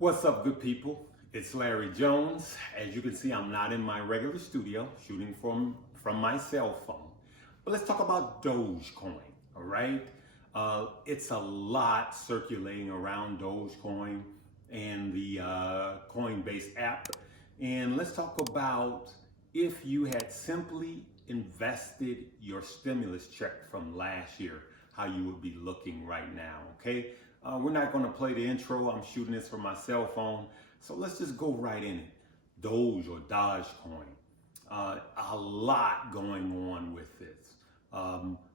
What's up, good people? It's Larry Jones. As you can see, I'm not in my regular studio, shooting from my cell phone. But let's talk about Dogecoin, all right? It's a lot circulating around Dogecoin and the Coinbase app. And let's talk about if you had simply invested your stimulus check from last year, how you would be looking right now, okay? We're not going to play the intro. I'm shooting this from my cell phone. So let's just go right in it. Doge or Dogecoin. A lot going on with this.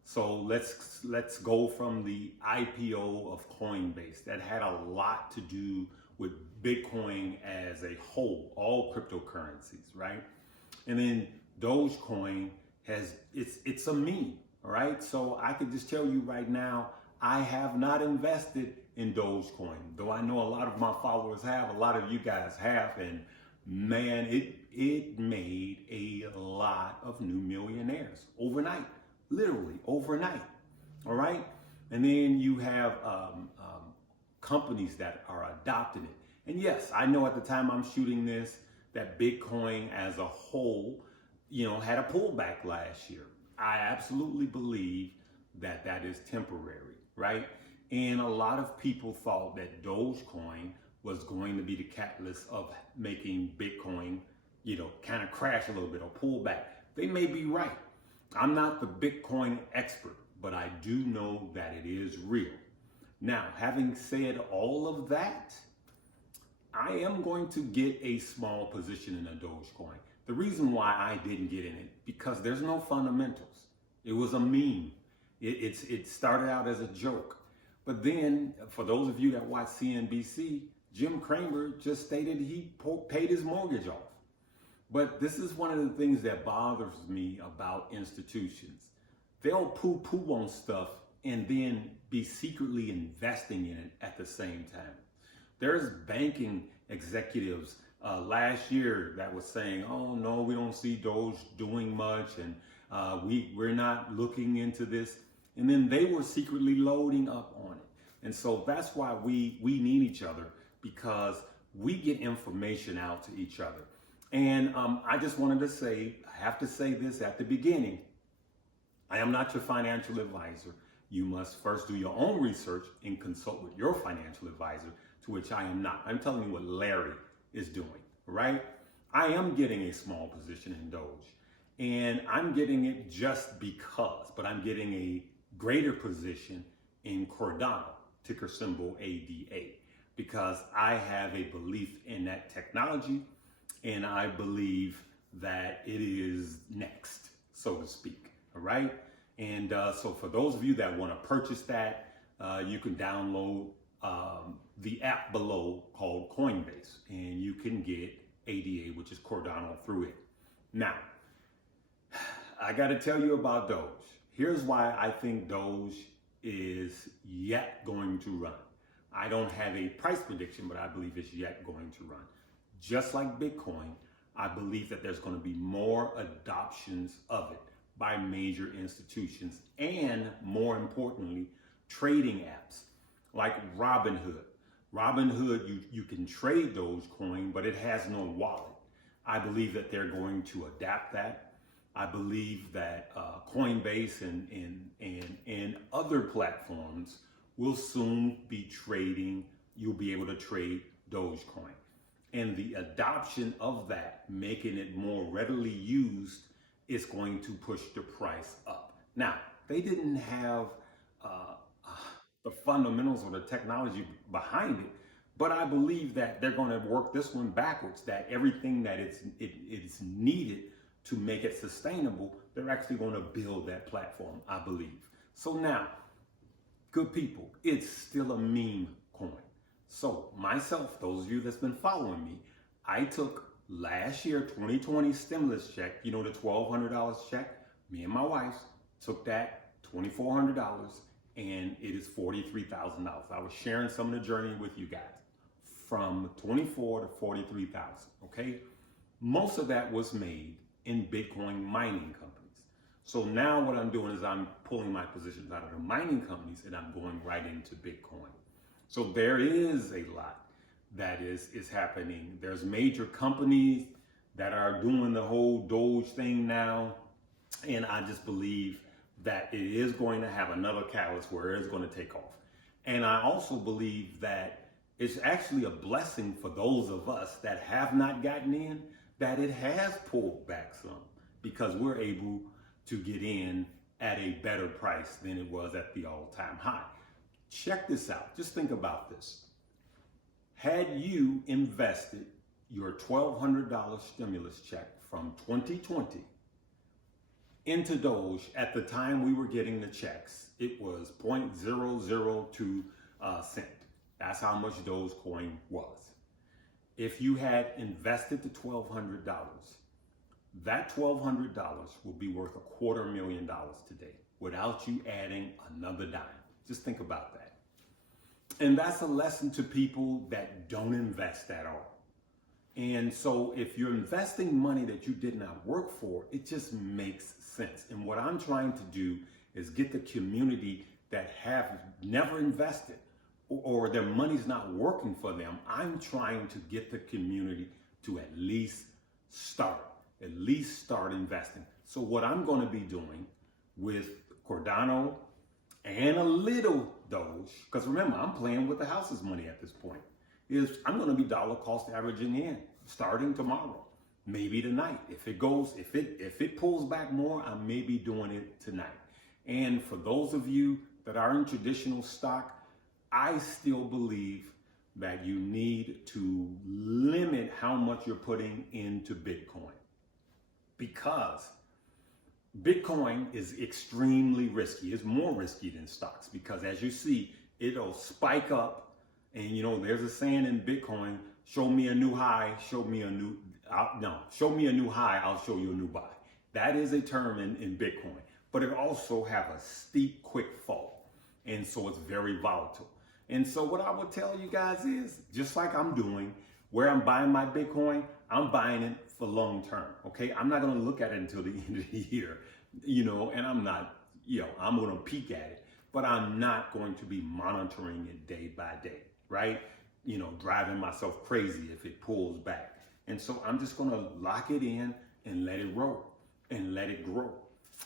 So let's go from the IPO of Coinbase. That had a lot to do with Bitcoin as a whole, all cryptocurrencies, right? And then Dogecoin it's a meme, all right? So I could just tell you right now, I have not invested in Dogecoin, though I know a lot of my followers have, a lot of you guys have, and man, it made a lot of new millionaires overnight, literally overnight, all right? And then you have companies that are adopting it. And yes, I know at the time I'm shooting this, that Bitcoin as a whole, had a pullback last year. I absolutely believe that that is temporary, right? And a lot of people thought that Dogecoin was going to be the catalyst of making Bitcoin, kind of crash a little bit or pull back. They may be right. I'm not the Bitcoin expert, but I do know that it is real. Now, having said all of that, I am going to get a small position in a Dogecoin. The reason why I didn't get in it, because there's no fundamentals. It was a meme. It started out as a joke. But then, for those of you that watch CNBC, Jim Cramer just stated he paid his mortgage off. But this is one of the things that bothers me about institutions. They'll poo-poo on stuff and then be secretly investing in it at the same time. There's banking executives last year that was saying, oh no, we don't see Doge doing much, and we're not looking into this. And then they were secretly loading up on it. And so that's why we need each other, because we get information out to each other. And I just wanted to say, I have to say this at the beginning. I am not your financial advisor. You must first do your own research and consult with your financial advisor, to which I am not. I'm telling you what Larry is doing, right? I am getting a small position in Doge, and I'm getting it just because, but I'm getting a greater position in Cardano, ticker symbol ADA, because I have a belief in that technology, and I believe that it is next, so to speak, all right? And so for those of you that want to purchase that, you can download the app below called Coinbase, and you can get ADA, which is Cardano, through it. Now, I got to tell you about Doge. Here's why I think Doge is yet going to run. I don't have a price prediction, but I believe it's yet going to run. Just like Bitcoin, I believe that there's going to be more adoptions of it by major institutions, and more importantly, trading apps like Robinhood. Robinhood, you can trade Dogecoin, but it has no wallet. I believe that they're going to adapt that. I believe that Coinbase and other platforms will soon be trading. You'll be able to trade Dogecoin. And the adoption of that, making it more readily used, is going to push the price up. Now, they didn't have the fundamentals or the technology behind it, but I believe that they're going to work this one backwards, that everything that it's needed to make it sustainable, they're actually going to build that platform, I believe. So now, good people, it's still a meme coin. So myself, those of you that's been following me, I took last year, 2020 stimulus check, the $1,200 check. Me and my wife took that $2,400, and it is $43,000. I was sharing some of the journey with you guys, from 24 to 43,000, okay? Most of that was made in Bitcoin mining companies. So now what I'm doing is I'm pulling my positions out of the mining companies and I'm going right into Bitcoin. So there is a lot. that is happening. There's major companies that are doing the whole Doge thing now, and I just believe that it is going to have another catalyst where it's going to take off. And I also believe that it's actually a blessing for those of us that have not gotten in, that it has pulled back some, because we're able to get in at a better price than it was at the all-time high. Check this out. Just think about this. Had you invested your $1,200 stimulus check from 2020 into Doge at the time we were getting the checks, it was 0.002 cent. That's how much Dogecoin was. If you had invested the $1,200, that $1,200 will be worth $250,000 today without you adding another dime. Just think about that. And that's a lesson to people that don't invest at all. And so if you're investing money that you did not work for, it just makes sense. And what I'm trying to do is get the community that have never invested or their money's not working for them. I'm trying to get the community to at least start investing. So what I'm going to be doing with Cardano and a little Doge, because remember, I'm playing with the house's money at this point, is I'm going to be dollar cost averaging in starting tomorrow, maybe tonight. If it pulls back more, I may be doing it tonight. And for those of you that are in traditional stock, I still believe that you need to limit how much you're putting into Bitcoin, because Bitcoin is extremely risky. It's more risky than stocks because, as you see, it'll spike up. And there's a saying in Bitcoin: show me a new high, show me a new high, I'll show you a new buy. That is a term in Bitcoin, but it also have a steep, quick fall. And so it's very volatile. And so what I would tell you guys is, just like I'm doing, where I'm buying my Bitcoin, I'm buying it for long term. Okay. I'm not going to look at it until the end of the year, and I'm not, I'm going to peek at it, but I'm not going to be monitoring it day by day. Right? Driving myself crazy if it pulls back. And so I'm just going to lock it in and let it roll and let it grow.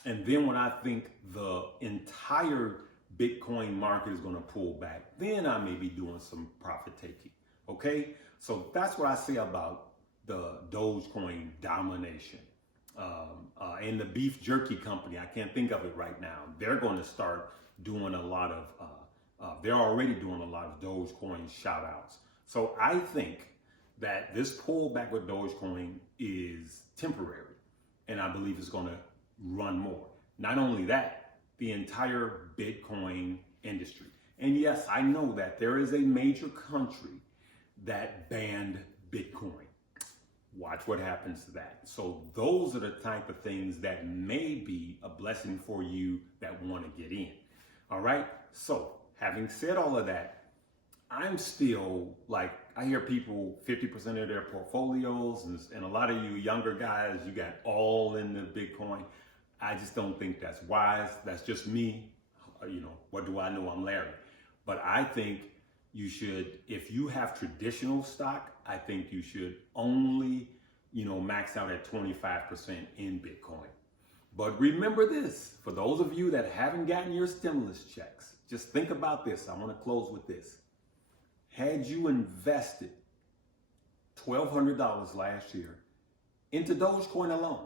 And then when I think the entire Bitcoin market is going to pull back, then I may be doing some profit taking. Okay. So that's what I say about the Dogecoin domination. And the beef jerky company, I can't think of it right now. They're going to start doing a lot of, they're already doing a lot of Dogecoin shout outs. So I think that this pullback with Dogecoin is temporary, and I believe it's going to run more. Not only that, the entire Bitcoin industry. And yes, I know that there is a major country that banned Bitcoin. Watch what happens to that. So those are the type of things that may be a blessing for you that want to get in. All right. So having said all of that, I'm still I hear people 50% of their portfolios, and a lot of you younger guys, you got all in the Bitcoin. I just don't think that's wise. That's just me. What do I know? I'm Larry. But I think you should, if you have traditional stock, I think you should only, max out at 25% in Bitcoin. But remember this, for those of you that haven't gotten your stimulus checks, just think about this. I want to close with this. Had you invested $1,200 last year into Dogecoin alone,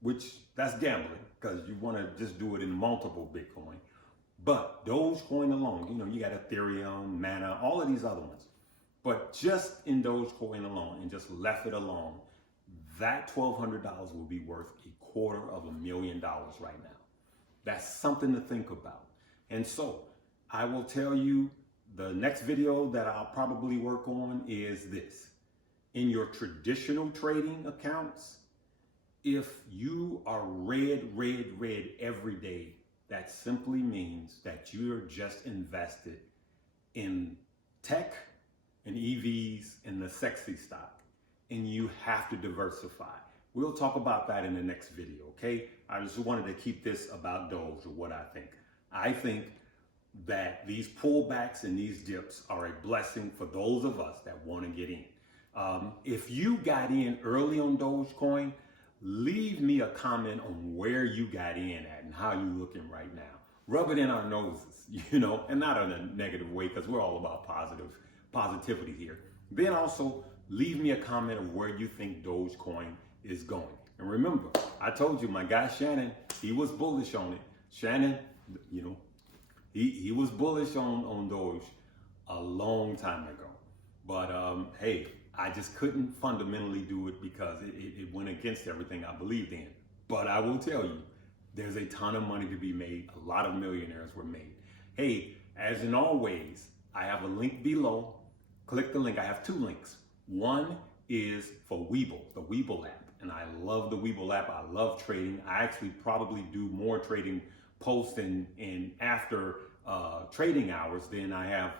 which that's gambling because you want to just do it in multiple Bitcoin, but Dogecoin alone, you got Ethereum, Mana, all of these other ones, but just in Dogecoin alone and just left it alone, that $1,200 will be worth $250,000 right now. That's something to think about. And so I will tell you, the next video that I'll probably work on is this. In your traditional trading accounts, if you are red every day, that simply means that you're just invested in tech and EVs and the sexy stock, and you have to diversify. We'll talk about that in the next video, okay? I just wanted to keep this about Doge or what I think. I think that these pullbacks and these dips are a blessing for those of us that want to get in. If you got in early on Dogecoin, leave me a comment on where you got in at and how you looking right now. Rub it in our noses, and not in a negative way, because we're all about positivity here. Then also leave me a comment of where you think Dogecoin is going. And remember, I told you my guy Shannon, he was bullish on it. Shannon, he was bullish on Doge a long time ago. But hey, I just couldn't fundamentally do it because it went against everything I believed in. But I will tell you, there's a ton of money to be made. A lot of millionaires were made. Hey, as in always, I have a link below. Click the link. I have 2 links. One is for Webull, the Webull app. And I love the Webull app. I love trading. I actually probably do more trading post and after trading hours than I have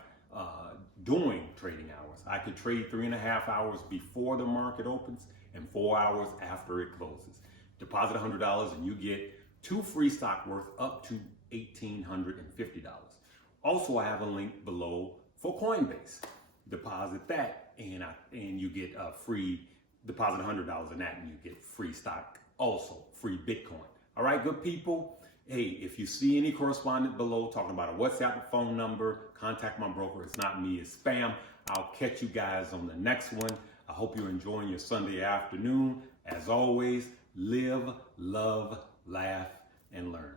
during trading hours. I could trade 3.5 hours before the market opens and 4 hours after it closes. Deposit $100 and you get 2 free stock worth up to $1,850. Also, I have a link below for Coinbase. Deposit that and you get a free, deposit $100 in that and you get free stock, also free Bitcoin. All right, good people. Hey, if you see any correspondent below talking about a WhatsApp phone number, contact my broker. It's not me, it's spam. I'll catch you guys on the next one. I hope you're enjoying your Sunday afternoon. As always, live, love, laugh, and learn.